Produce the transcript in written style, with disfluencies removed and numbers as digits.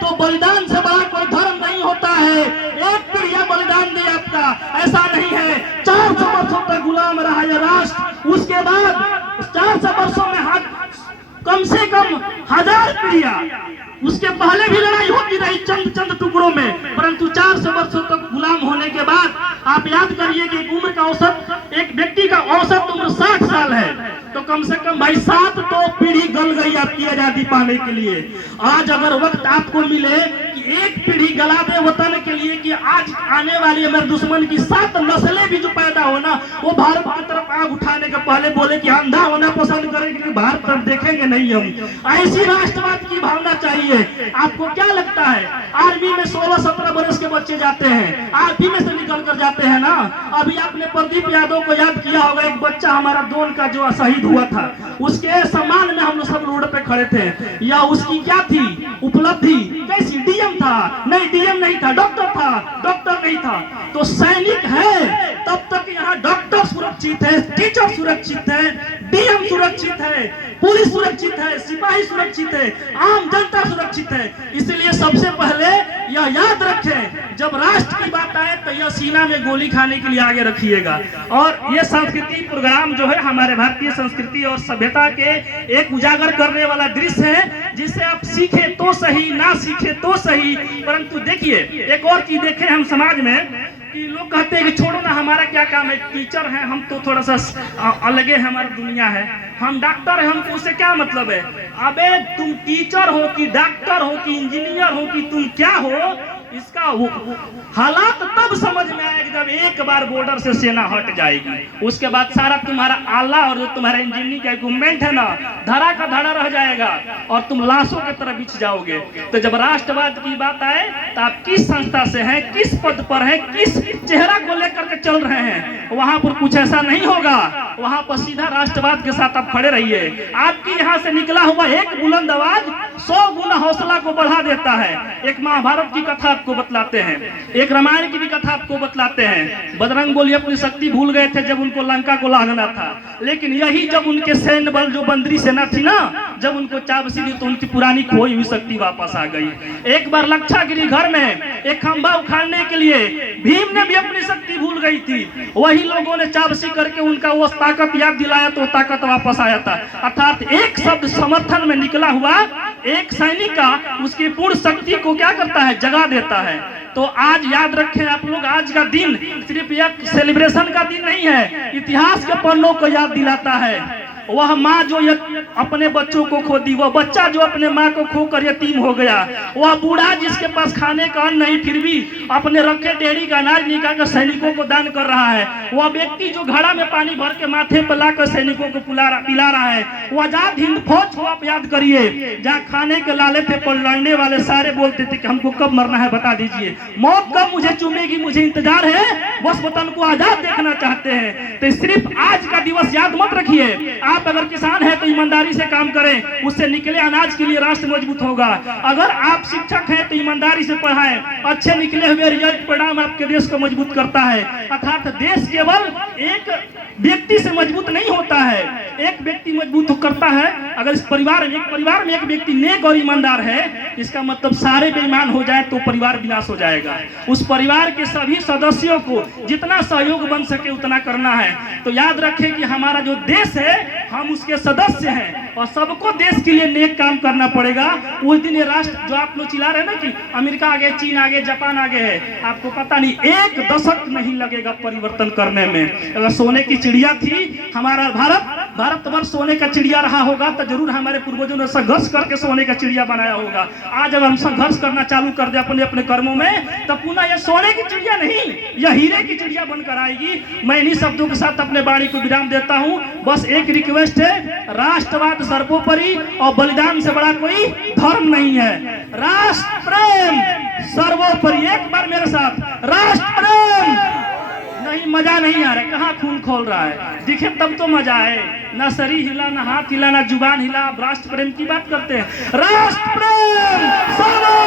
तो बलिदान से बड़ा कोई धर्म नहीं होता है। एक पीढ़िया बलिदान दे आपका, ऐसा नहीं है। 400 वर्षों तक गुलाम रहा यह राष्ट्र, उसके बाद 400 वर्षों में कम से कम 1000 पीढ़ियां, उसके पहले भी लड़ाई होती रही चंद टुकड़ों में, परंतु 400 वर्षों तक गुलाम होने के बाद आप याद करिए कि एक उम्र का औसत, एक व्यक्ति का औसत उम्र 60 साल है, तो कम से कम भाई 7 तो पीढ़ी गल गई आपकी आजादी पाने के लिए। आज अगर वक्त आपको मिले कि एक पीढ़ी गला दे वतन के लिए, कि आज आने वाली मेरे दुश्मन की 7 नस्लें भी जो पैदा हो ना, वो भारत की तरफ आग उठाने के पहले बोले कि अंधा होना पसंद करेंगे, भारत तरफ देखेंगे नहीं हम। ऐसी राष्ट्रवाद की भावना चाहिए। आपको क्या लगता है, आर्मी में 16-17 वर्ष के बच्चे जाते हैं, आर्मी में से निकल कर जाते हैं ना। अभी आपने प्रदीप यादव को याद किया होगा, एक बच्चा हमारा दोन का जो शहीद हुआ था, उसके सम्मान में हम लोग सब रोड पे खड़े थे। या उसकी क्या थी उपलब्धि, कैसी, डीएम था? नहीं, डीएम नहीं था, डॉक्टर था, डॉक्टर नहीं था। तो सैनिक है तब तक यहाँ डॉक्टर सुरक्षित है, टीचर सुरक्षित है, डीएम सुरक्षित है, पुलिस सुरक्षित है, सिपाही सुरक्षित है, आम जनता सुरक्षित है। इसलिए सबसे पहले यह याद रखें, जब राष्ट्र की बात आए तो यह सीना में गोली खाने के लिए आगे रखिएगा। और यह सांस्कृतिक प्रोग्राम जो है हमारे भारतीय संस्कृति और सभ्यता के एक उजागर करने वाला दृश्य है, जिससे आप सीखे तो सही, ना सीखे तो सही। परंतु देखिए, एक और चीज देखें हम समाज में कि लोग कहते हैं कि छोड़ो ना, हमारा क्या काम है, टीचर है हम तो थोड़ा सा अलगे है, हमारी दुनिया है, हम डॉक्टर है, हमको उससे क्या मतलब है। अबे तुम टीचर हो कि डॉक्टर हो कि इंजीनियर हो कि तुम क्या हो, इसका हालात तब समझ में आएगा जब एक बार बॉर्डर से सेना हट जाएगी। उसके बाद सारा तुम्हारा आला और जो तुम्हारा इंजीनियरिंग का इक्विपमेंट है ना, धरा का धड़ा रह जाएगा और तुम लाशों की तरह बिछ जाओगे। तो जब राष्ट्रवाद की बात आए तो आप किस संस्था से हैं, किस पद पर हैं, किस चेहरा को लेकर के चल रहे हैं, वहां पर कुछ ऐसा नहीं होगा। वहां पर सीधा राष्ट्रवाद के साथ आप खड़े रहिए। आपकी यहाँ से निकला हुआ एक बुलंद आवाज 100 गुना हौसला को बढ़ा देता है। एक महाभारत की कथा आपको बतलाते हैं, एक रामायण की भी कथा आपको बतलाते हैं। बजरंग बली अपनी शक्ति भूल गए थे जब उनको लंका को लागना था, लेकिन यही जब उनके सैन्य बल जो बंदरी सेना थी ना, जब उनको चाबसी दी तो उनकी पुरानी खोई हुई शक्ति वापस आ गई। एक बार लक्षागिरी घर में एक खंभा उखाड़ने के लिए भीम ने भी अपनी शक्ति भूल गई थी, वही लोगों ने चाबसी करके उनका वो ताकत याद दिलाया तो ताकत वापस आया था। अर्थात एक शब्द समर्थन में निकला हुआ एक सैनिक का उसकी पूर्ण शक्ति को क्या करता है, जगा देता है। तो आज याद रखें आप लोग, आज का दिन सिर्फ एक सेलिब्रेशन का दिन नहीं है, इतिहास के पन्नों को याद दिलाता है। वह माँ जो अपने बच्चों को खो दी, वह बच्चा जो अपने माँ को खोकर यतीम हो गया, वह बूढ़ा जिसके पास खाने का अन्न नहीं फिर भी अपने रखे डेयरी का अनाज निकाल कर सैनिकों को दान कर रहा है, वह व्यक्ति जो घड़ा में पानी भर के माथे पर लाकर सैनिकों को पिला रहा है, वह आजाद हिंद फौज को आप याद करिए, जहाँ खाने के लाले थे पर लड़ने वाले सारे बोलते थे कि हमको कब मरना है बता दीजिए, मौत कब मुझे चूमेगी मुझे इंतजार है, बस वतन को आजाद देखना चाहते हैं। तो सिर्फ आज का दिवस याद मत रखिए, आप अगर किसान है तो ईमानदारी से काम करें, उससे निकले अनाज के लिए राष्ट्र मजबूत होगा। अगर आप शिक्षक हैं तो ईमानदारी से पढ़ाएं, अच्छे निकले हुए रिजल्ट परिणाम आपके देश को मजबूत करता है। अर्थात देश केवल एक व्यक्ति से मजबूत नहीं होता है, एक व्यक्ति मजबूत करता है अगर इस परिवार में एक व्यक्ति नेक और ईमानदार है, इसका मतलब सारे बेईमान हो जाए तो परिवार विनाश हो जाएगा। उस परिवार के सभी सदस्यों को जितना सहयोग बन सके उतना करना है। तो याद रखें कि हमारा जो देश है हम उसके सदस्य हैं और सबको देश के लिए नेक काम करना पड़ेगा। उस दिन ये राष्ट्र जो आप लोग चिल्ला रहे हैं ना कि अमेरिका आगे, चीन आगे, जापान आगे है, आपको पता नहीं 1 दशक नहीं लगेगा परिवर्तन करने में। अगर सोने की चिड़िया थी हमारा भारतवर्ष सोने का चिड़िया रहा होगा तो जरूर हमारे पूर्वजों ने संघर्ष करके सोने का चिड़िया बनाया होगा। आज अगर हम संघर्ष करना चालू कर दे अपने अपने कर्मों में तो पुनः यह सोने की चिड़िया नहीं, यह हीरे की चिड़िया बनकर आएगी। मैं इन्हीं शब्दों के साथ अपने वाणी को विराम देता हूँ। बस एक रिक्वेस्ट है, राष्ट्रवाद सर्वोपरि और बलिदान से बड़ा कोई धर्म नहीं है। राष्ट्र प्रेम सर्वोपरि, एक बार मेरे साथ, राष्ट्र प्रेम। नहीं, मजा नहीं आ रहा, कहाँ खून खोल रहा है, दिखे तब तो मजा आए। ना शरीर हिला, ना हाथ हिला, ना जुबान हिला, आप राष्ट्र प्रेम की बात करते हैं। राष्ट्र प्रेम सर्वोपरि।